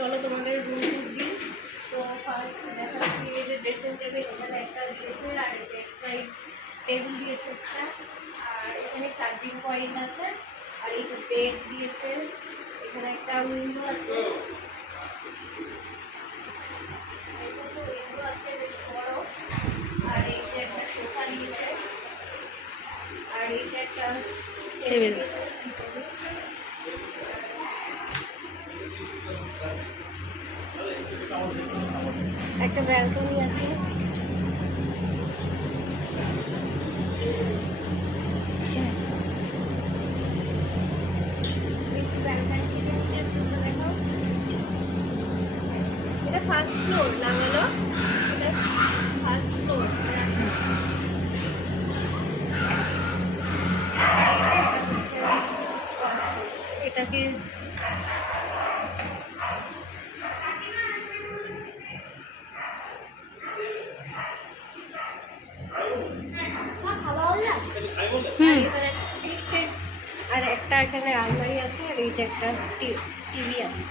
চলো তোমাদের রুম টুর দিই। তো ফার্স্ট দেখাচ্ছি এই যে ড্রেসিং টেবিল, এখানে একটা দিয়েছে, আর এক সাইড টেবিল দিয়েছে একটা, আর এখানে চার্জিং পয়েন্ট আছে, আর এই যে বেড দিয়েছে, এখানে একটা উইন্ডো আছে, উইন্ডো আছে বেশ বড়, আর এই যে একটা সোফা দিয়েছে, আর এই যে একটা টেবিল দিয়েছে। একটা ব্যালকনি আছে, এটা ফার্স্ট ফ্লোর না হলো, এটা ফার্স্ট ফ্লোর। এটাকে আর একটা এখানে আলমারি আছে, আর এই যে একটা টিভি আছে।